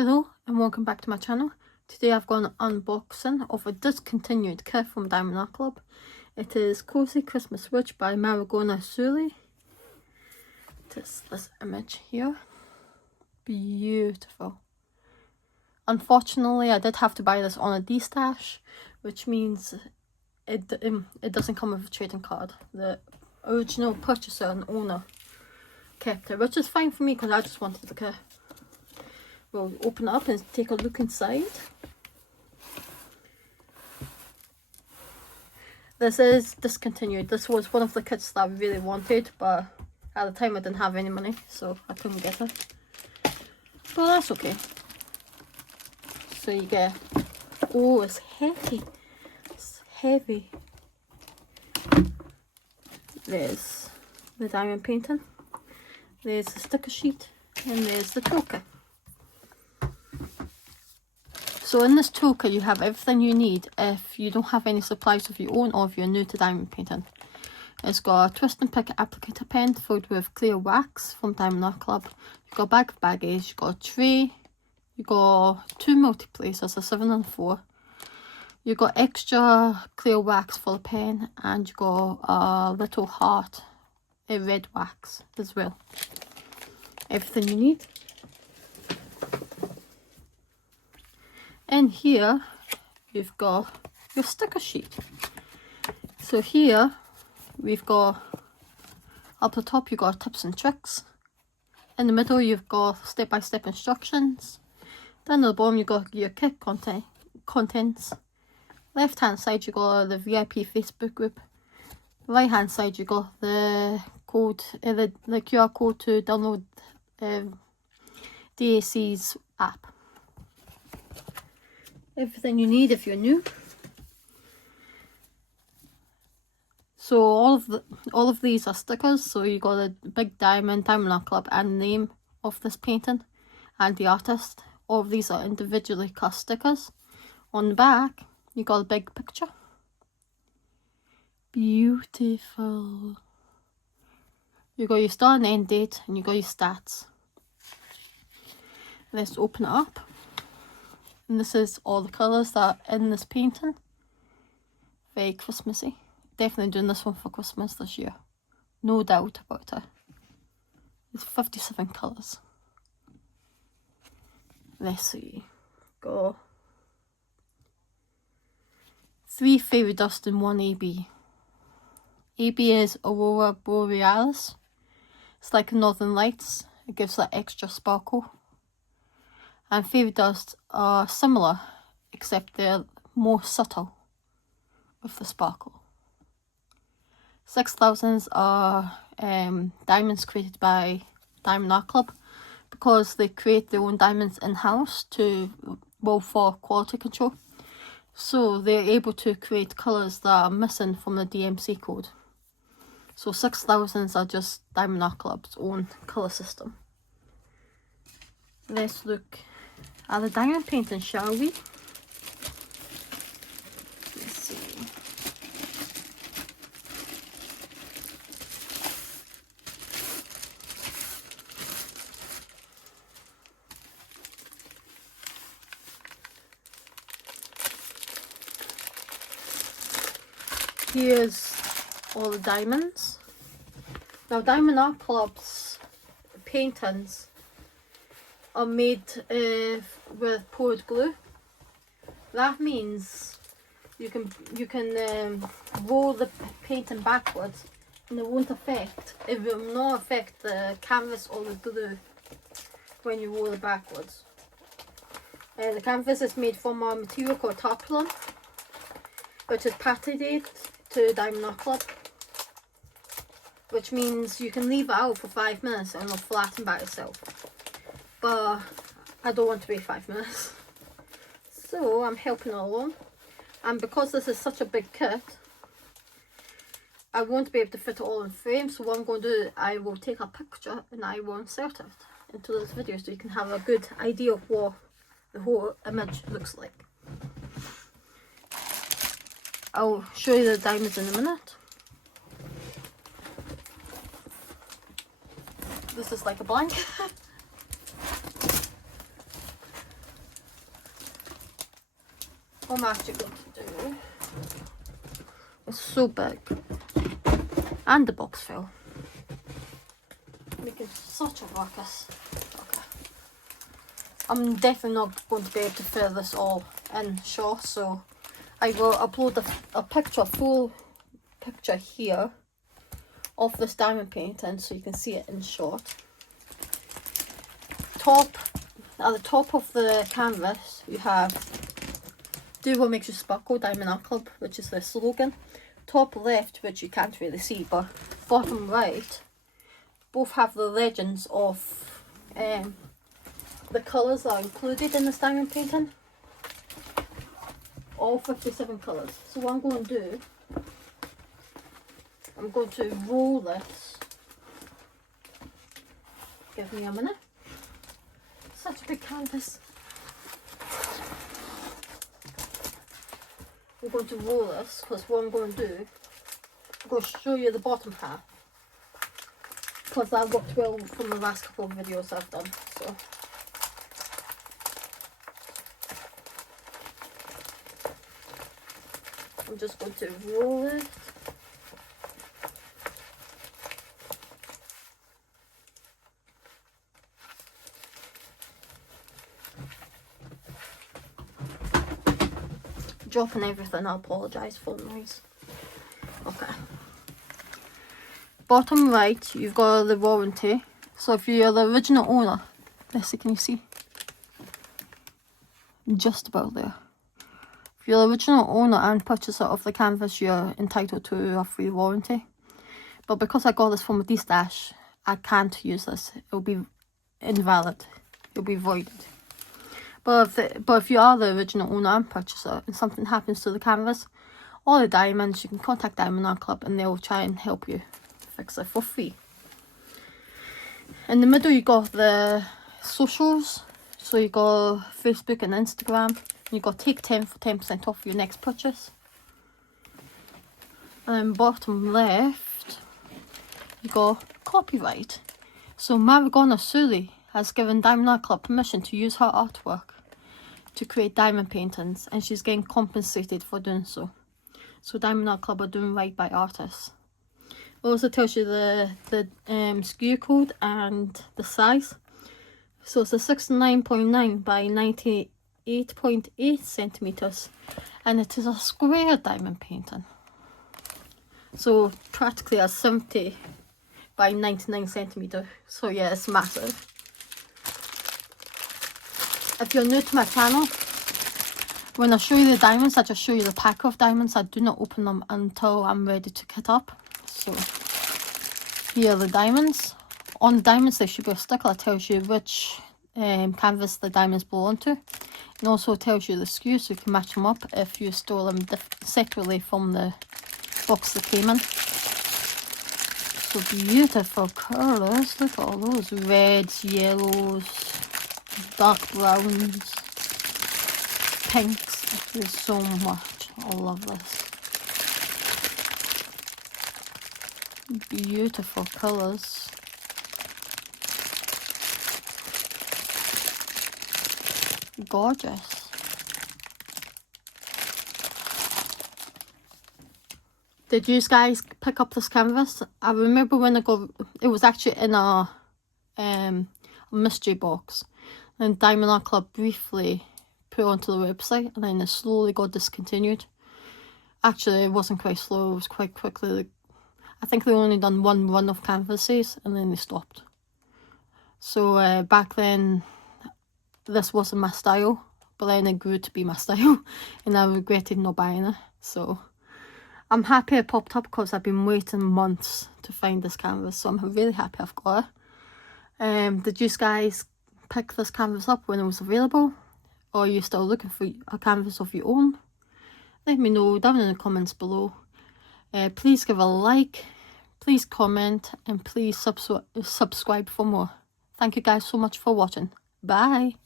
Hello and welcome back to my channel. Today I've got an unboxing of a discontinued kit from Diamond Art Club. It is Cozy Christmas Witch by Marigona Suli. It is this image here. Beautiful. Unfortunately I did have to buy this on a D-stash, which means it doesn't come with a trading card. The original purchaser and owner kept it, which is fine for me because I just wanted the kit. We'll open it up and take a look inside. This is discontinued. This was one of the kits that I really wanted, but at the time I didn't have any money, so I couldn't get it. But that's okay. So you get, oh, it's heavy. It's heavy. There's the diamond painting. There's the sticker sheet, and there's the toolkit. So in this toolkit you have everything you need if you don't have any supplies of your own or if you're new to diamond painting. It's got a twist and pick applicator pen filled with clear wax from Diamond Art Club. You've got a bag of baggies, you've got a tray, you've got two multi-placers, a 7 and 4. You've got extra clear wax for the pen, and you've got a little heart, a red wax as well. Everything you need. In here, you've got your sticker sheet. So here, we've got, up the top you've got tips and tricks. In the middle you've got step-by-step instructions. Down at the bottom you've got your kit contents. Left hand side you've got the VIP Facebook group. Right hand side you've got the code, the QR code to download DAC's app. Everything you need if you're new. So all of these are stickers. So you got a big Diamond Art Club and name of this painting and the artist. All of these are individually cut stickers. On the back you got a big picture. Beautiful. You got your start and end date, and you got your stats. Let's open it up. And this is all the colours that are in this painting. Very Christmassy. Definitely doing this one for Christmas this year. No doubt about it. There's 57 colours. Let's see. Got 3 fairy dust and 1 AB. AB is Aurora Borealis. It's like Northern Lights. It gives that extra sparkle. And fairy dust are similar, except they're more subtle with the sparkle. 6000s are diamonds created by Diamond Art Club, because they create their own diamonds in-house for quality control. So they're able to create colours that are missing from the DMC code. So 6000s are just Diamond Art Club's own colour system. Let's look at the diamond painting, shall we? Let's see. Here's all the diamonds. Now Diamond Art Club's paintings are made with poured glue. That means you can roll the painting backwards and it won't affect. It will not affect the canvas or the glue when you roll it backwards. The canvas is made from a material called tarpaulin, which is patented to Diamond Art Club, which means you can leave it out for 5 minutes and it'll flatten by itself. But I don't want to wait 5 minutes, so I'm helping along. And because this is such a big kit, I won't be able to fit it all in frame. So what I'm going to do, I will take a picture and I will insert it into this video so you can have a good idea of what the whole image looks like. I'll show you the diamonds in a minute. This is like a blank. what I'm actually going to do, it's so big, and the box fell, making such a ruckus. Okay, I'm definitely not going to be able to fill this all in short, so I will upload a picture, full picture here of this diamond painting so you can see it in short. At the top of the canvas you have "Do What Makes You Sparkle, Diamond Art Club," which is the slogan. Top left, which you can't really see, but bottom right, both have the legends of the colours that are included in this diamond painting. All 57 colours. So what I'm going to do, I'm going to roll this. Give me a minute. Such a big canvas. I'm going to roll this because what I'm going to do, I'm going to show you the bottom half, because that worked well from the last couple of videos I've done. So I'm just going to roll it. Dropping everything, I apologise for the noise. Okay. Bottom right, you've got the warranty. So if you're the original owner, let's see, can you see? Just about there. If you're the original owner and purchaser of the canvas, you're entitled to a free warranty. But because I got this from a D-Stash, I can't use this. It'll be invalid. It'll be voided. But if you are the original owner and purchaser and something happens to the canvas or the diamonds, you can contact Diamond Art Club and they'll try and help you fix it for free. In the middle you got the socials. So you got Facebook and Instagram. You got take 10 for 10% off your next purchase. And then bottom left you got copyright. So Marigona Suli has given Diamond Art Club permission to use her artwork to create diamond paintings, and she's getting compensated for doing so. So Diamond Art Club are doing right by artists. It also tells you the SKU code and the size. So it's a 69.9 by 98.8 centimeters, and it is a square diamond painting. So practically a 70 by 99 centimeter. So yeah, it's massive. If you're new to my channel, when I show you the diamonds, I just show you the pack of diamonds. I do not open them until I'm ready to cut up. So here are the diamonds. On the diamonds there should be a sticker that tells you which canvas the diamonds belong to. And also tells you the SKU so you can match them up if you store them separately from the box they came in. So beautiful colours. Look at all those reds, yellows, dark browns, pinks. There's so much. I love this. Beautiful colours. Gorgeous. Did you guys pick up this canvas? I remember when I got it was actually in a mystery box, and Diamond Art Club briefly put it onto the website, and then it slowly got discontinued. Actually, it wasn't quite slow, it was quite quickly. I think they only done one run of canvases and then they stopped. So back then this wasn't my style, but then it grew to be my style and I regretted not buying it. So I'm happy it popped up because I've been waiting months to find this canvas, so I'm really happy I've got it. Did you guys pick this canvas up when it was available, or are you still looking for a canvas of your own? Let me know down in the comments below. Please give a like, please comment, and please subscribe for more. Thank you guys so much for watching. Bye.